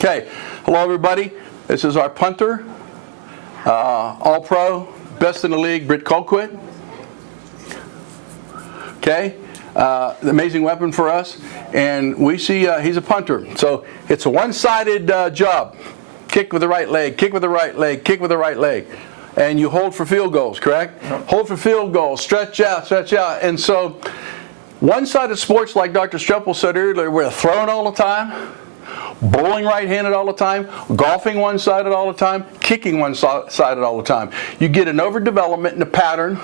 Okay, hello everybody. This is our punter, All-Pro, best in the league, Britton Colquitt. Okay, amazing weapon for us, and we see he's a punter. So it's a one-sided job. Kick with the right leg, kick with the right leg, kick with the right leg. And you hold for field goals, correct? Yep. Hold for field goals, stretch out, stretch out. And so one-sided sports, like Dr. Struppel said earlier, we're throwing all the time, bowling right-handed all the time, golfing one-sided all the time, kicking one-sided all the time. You get an overdevelopment in the pattern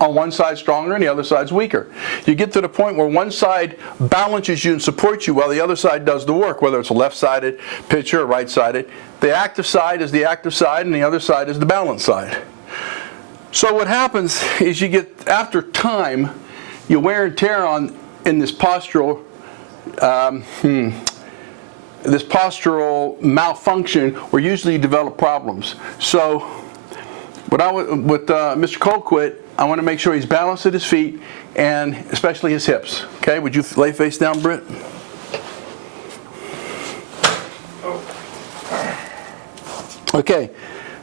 on one side stronger and the other side's weaker. You get to the point where one side balances you and supports you while the other side does the work, whether it's a left-sided pitcher or right-sided. The active side is the active side and the other side is the balanced side. So what happens is you get, after time, you wear and tear in this postural malfunction where usually you develop problems. So with Mr. Colquitt, I want to make sure he's balanced at his feet and especially his hips. Okay, would you lay face down, Britt? Okay,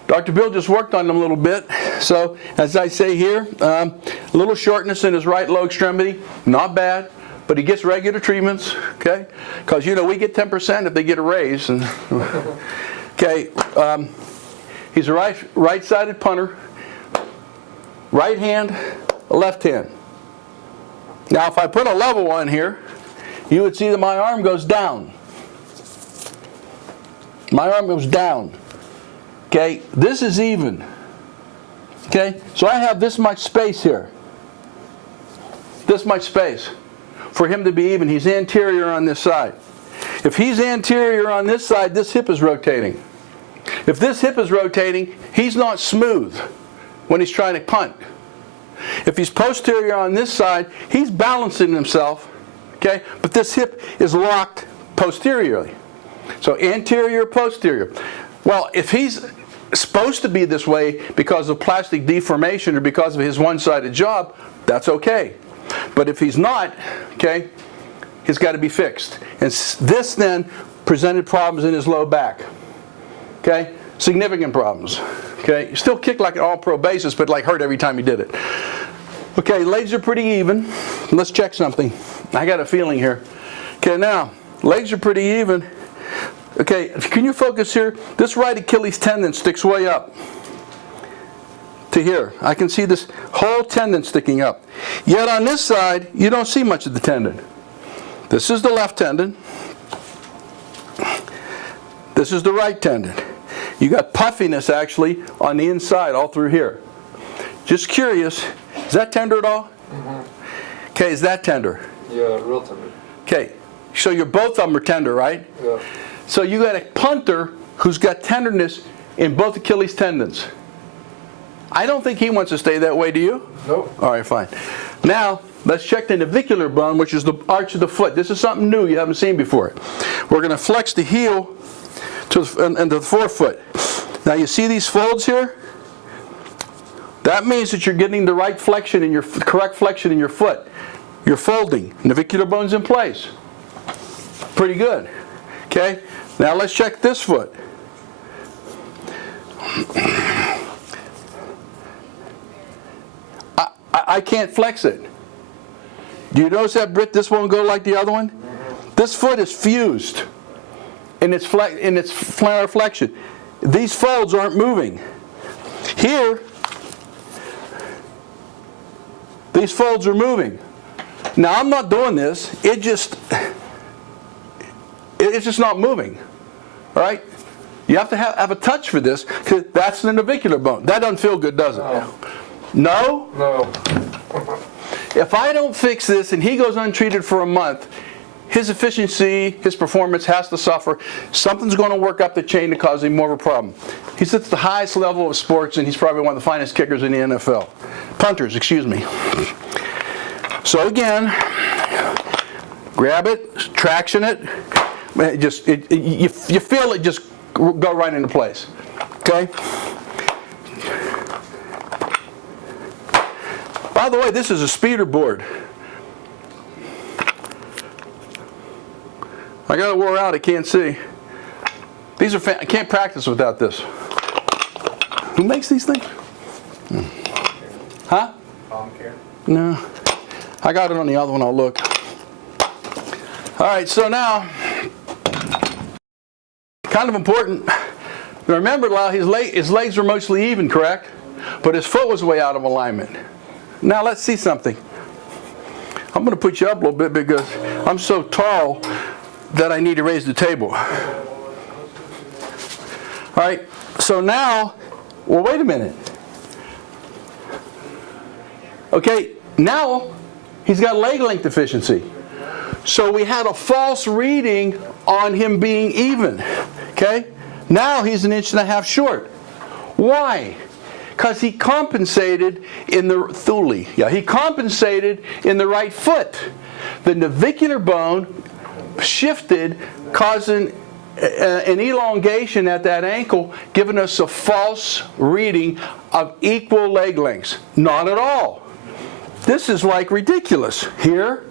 Dr. Bill just worked on them a little bit. So as I say here, a little shortness in his right low extremity, not bad. But he gets regular treatments, okay? Because, you know, we get 10% if they get a raise. And okay, he's a right-sided punter, right hand, left hand. Now, if I put a level on here, you would see that my arm goes down. My arm goes down. Okay, this is even. Okay, so I have this much space here. This much space. For him to be even, he's anterior on this side. If he's anterior on this side, this hip is rotating. If this hip is rotating, he's not smooth when he's trying to punt. If he's posterior on this side, he's balancing himself, okay? But this hip is locked posteriorly. So anterior, posterior. Well, if he's supposed to be this way because of plastic deformation or because of his one-sided job, that's okay. But if he's not, okay, he's got to be fixed. And this then presented problems in his low back. Okay, significant problems. Okay, you still kick like an all-pro basis, but like hurt every time he did it. Okay, legs are pretty even. Let's check something. I got a feeling here. Okay, now legs are pretty even. Okay, can you focus here? This right Achilles tendon sticks way up to here. I can see this whole tendon sticking up. Yet on this side, you don't see much of the tendon. This is the left tendon. This is the right tendon. You got puffiness actually on the inside all through here. Just curious, is that tender at all? Mm-hmm. Okay, is that tender? Yeah, real tender. Okay, so both of them are tender, right? Yeah. So you got a punter who's got tenderness in both Achilles tendons. I don't think he wants to stay that way, do you? Nope. All right, fine. Now, let's check the navicular bone, which is the arch of the foot. This is something new you haven't seen before. We're going to flex the heel into the forefoot. Now, you see these folds here? That means that you're getting the right flexion in your correct flexion in your foot. You're folding. Navicular bone's in place. Pretty good. Okay? Now, let's check this foot. I can't flex it. Do you notice that, Britt? This won't go like the other one? This foot is fused in its plantar flexion. These folds aren't moving. Here, these folds are moving. Now, I'm not doing this. It's just not moving. All right? You have to have a touch for this, because that's the navicular bone. That doesn't feel good, does it? No? No. If I don't fix this and he goes untreated for a month, his efficiency, his performance has to suffer. Something's going to work up the chain to cause him more of a problem. He's at the highest level of sports, and he's probably one of the finest kickers in the NFL. Punters, excuse me. So again, grab it, traction it. You feel it just go right into place. Okay? By the way, this is a speeder board. I got it wore out, I can't see. These are I can't practice without this. Who makes these things? Huh? No. I got it on the other one. I'll look. All right, so now, kind of important. Remember, Lau, his legs were mostly even, correct? But his foot was way out of alignment. Now let's see something. I'm going to put you up a little bit because I'm so tall that I need to raise the table. All right, so now, well, wait a minute. Okay, now he's got leg length deficiency. So we had a false reading on him being even. Okay, now he's 1.5 inches short. Why? Because he compensated in the thuli. Yeah, he compensated in the right foot. The navicular bone shifted, causing an elongation at that ankle, giving us a false reading of equal leg lengths. Not at all. This is like ridiculous. Here,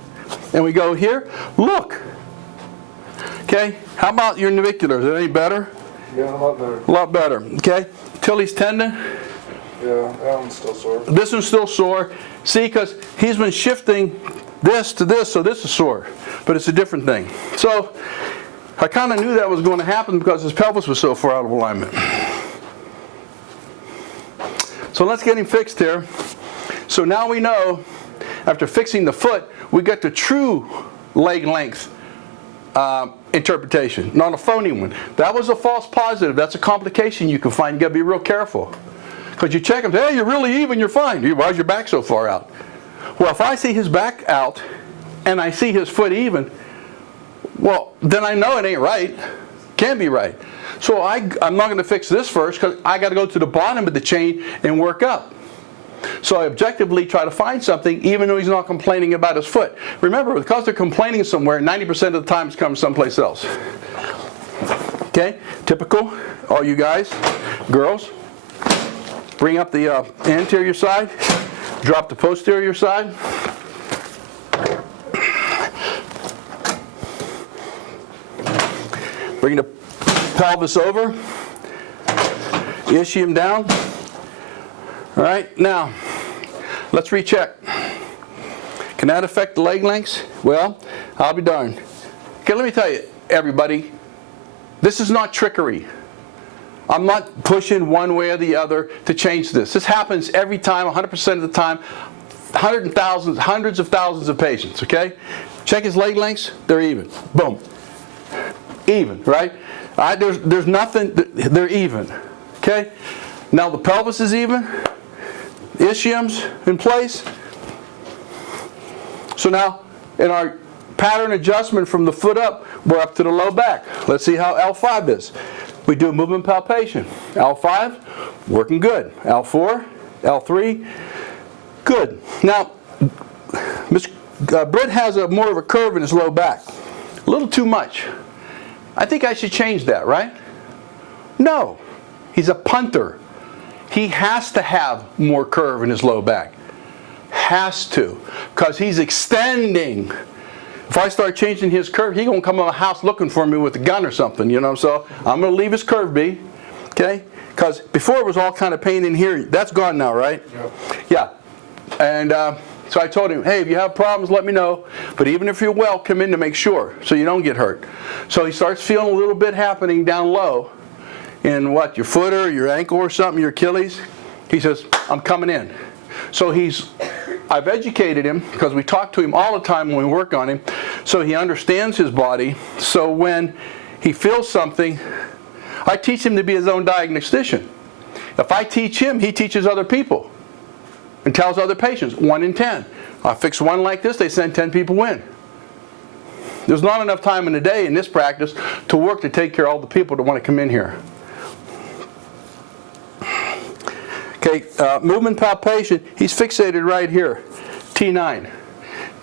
and we go here. Look. Okay, how about your navicular? Is it any better? Yeah, a lot better. A lot better. Okay, Achilles tendon. Yeah, that one's still sore. This one's still sore. See, because he's been shifting this to this, so this is sore. But it's a different thing. So I kind of knew that was going to happen because his pelvis was so far out of alignment. So let's get him fixed here. So now we know, after fixing the foot, we got the true leg length interpretation, not a phony one. That was a false positive. That's a complication you can find. You got to be real careful. Because you check him, hey, you're really even, you're fine. Why is your back so far out? Well, if I see his back out and I see his foot even, well, then I know it ain't right. Can't be right. So I'm not going to fix this first because I got to go to the bottom of the chain and work up. So I objectively try to find something even though he's not complaining about his foot. Remember, because they're complaining somewhere, 90% of the time it's coming someplace else. Okay? Typical, all you guys, girls. Bring up the anterior side, drop the posterior side. Bring the pelvis over, ischium down. All right, now let's recheck. Can that affect the leg lengths? Well, I'll be darned. Okay, let me tell you, everybody, this is not trickery. I'm not pushing one way or the other to change this. This happens every time, 100% of the time, hundreds of thousands of patients, okay? Check his leg lengths, they're even. Boom. Even, right? There's nothing, they're even, okay? Now the pelvis is even, ischium's in place. So now, in our pattern adjustment from the foot up, we're up to the low back. Let's see how L5 is. We do movement palpation. L5, working good. L4, L3, good. Now, Britt has more of a curve in his low back. A little too much. I think I should change that, right? No. He's a punter. He has to have more curve in his low back. Has to. Because he's extending. If I start changing his curve, he's going to come in the house looking for me with a gun or something, you know. So I'm going to leave his curve be, okay? Because before it was all kind of pain in here. That's gone now, right? Yeah. And so I told him, hey, if you have problems, let me know. But even if you're well, come in to make sure so you don't get hurt. So he starts feeling a little bit happening down low in what, your foot or your ankle or something, your Achilles. He says, I'm coming in. So I've educated him because we talk to him all the time when we work on him, so he understands his body. So when he feels something, I teach him to be his own diagnostician. If I teach him, he teaches other people and tells other patients, 1 in 10. I fix one like this, they send 10 people in. There's not enough time in the day in this practice to work to take care of all the people that want to come in here. Okay, movement palpation, he's fixated right here, T9.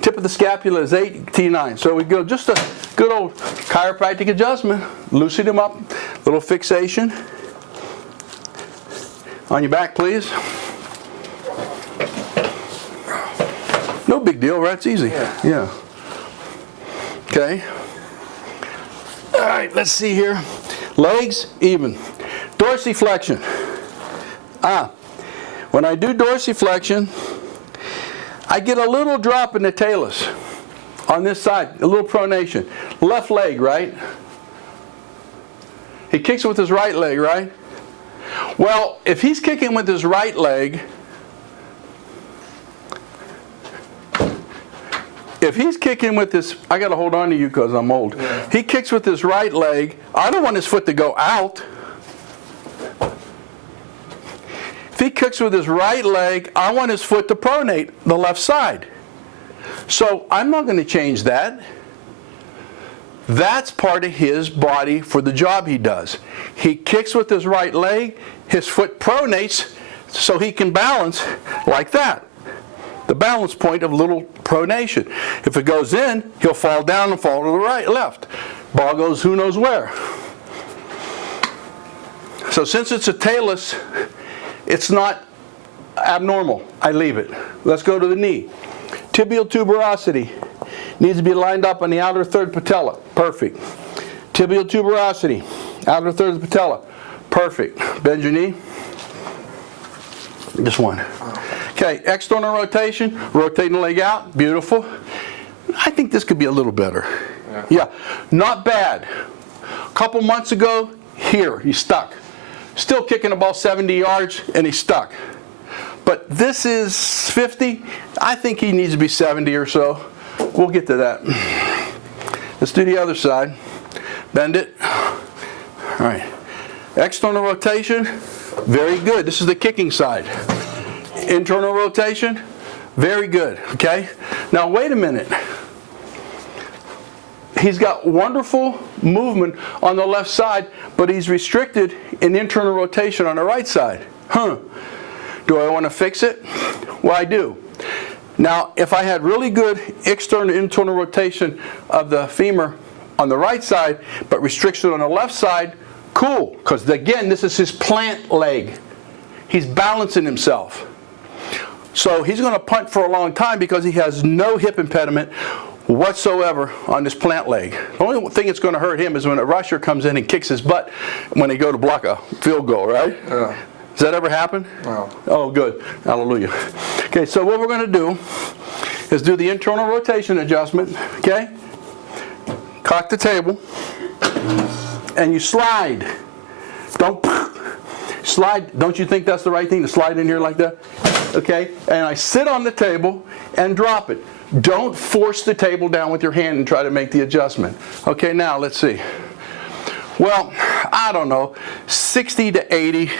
Tip of the scapula is 8, T9. So we go just a good old chiropractic adjustment, loosen him up, little fixation. On your back, please. No big deal, right? It's easy. Yeah. Okay. All right, let's see here. Legs, even. Dorsiflexion. When I do dorsiflexion, I get a little drop in the talus on this side, a little pronation. Left leg, right? He kicks with his right leg, right? Well, if he's kicking with his right leg, if he's kicking with his, I got to hold on to you because I'm old. Yeah. He kicks with his right leg. I don't want his foot to go out. If he kicks with his right leg, I want his foot to pronate the left side. So I'm not going to change that. That's part of his body for the job he does. He kicks with his right leg, his foot pronates so he can balance like that. The balance point of little pronation. If it goes in, he'll fall down and fall to the right, left. Ball goes who knows where. So since it's a talus, it's not abnormal. I leave it. Let's go to the knee. Tibial tuberosity needs to be lined up on the outer third patella. Perfect. Tibial tuberosity, outer third of the patella. Perfect. Bend your knee. Just one. Okay, external rotation, rotating the leg out. Beautiful. I think this could be a little better. Yeah, not bad. A couple months ago, here, he's stuck. Still kicking the ball 70 yards, and he's stuck. But this is 50. I think he needs to be 70 or so. We'll get to that. Let's do the other side. Bend it. All right. External rotation, very good. This is the kicking side. Internal rotation, very good. Okay? Now wait a minute. He's got wonderful movement on the left side, but he's restricted in internal rotation on the right side. Do I want to fix it? Well, I do. Now, if I had really good external internal rotation of the femur on the right side, but restriction on the left side, cool. Because again, this is his plant leg. He's balancing himself. So he's going to punt for a long time because he has no hip impediment whatsoever on this plant leg. The only thing that's going to hurt him is when a rusher comes in and kicks his butt when they go to block a field goal, right? Yeah. Does that ever happen? No. Oh, good. Hallelujah. Okay, so what we're going to do is do the internal rotation adjustment, okay? Cock the table, and you slide. Don't slide. Don't you think that's the right thing to slide in here like that? Okay, and I sit on the table and drop it. Don't force the table down with your hand and try to make the adjustment. Okay, now let's see. Well, I don't know, 60 to 80.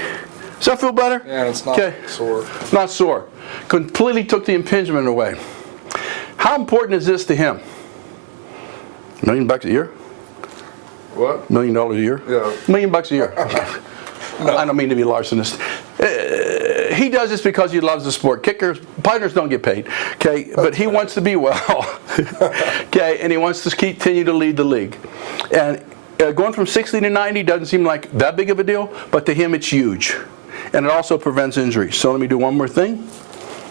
Does that feel better? Yeah, it's not sore. Not sore. Completely took the impingement away. How important is this to him? $1 million a year? What? $1 million a year? Yeah. $1 million a year. No. I don't mean to be larcenist. He does this because he loves the sport. Kickers, punters don't get paid. Okay, but he wants to be well. Okay, and he wants to continue to lead the league. And going from 60 to 90 doesn't seem like that big of a deal, but to him it's huge. And it also prevents injuries. So let me do one more thing.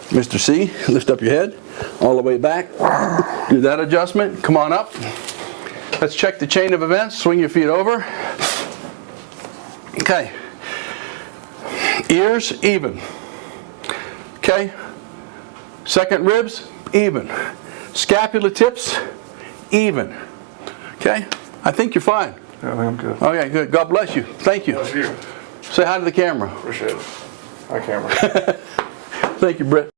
Mr. C, lift up your head all the way back. Do that adjustment. Come on up. Let's check the chain of events. Swing your feet over. Okay. Ears, even. Okay. Second ribs, even. Scapula tips, even. Okay. I think you're fine. Yeah, I think I'm good. Okay, good. God bless you. Thank you. Bless you. Say hi to the camera. Appreciate it. Hi, camera. Thank you, Britt.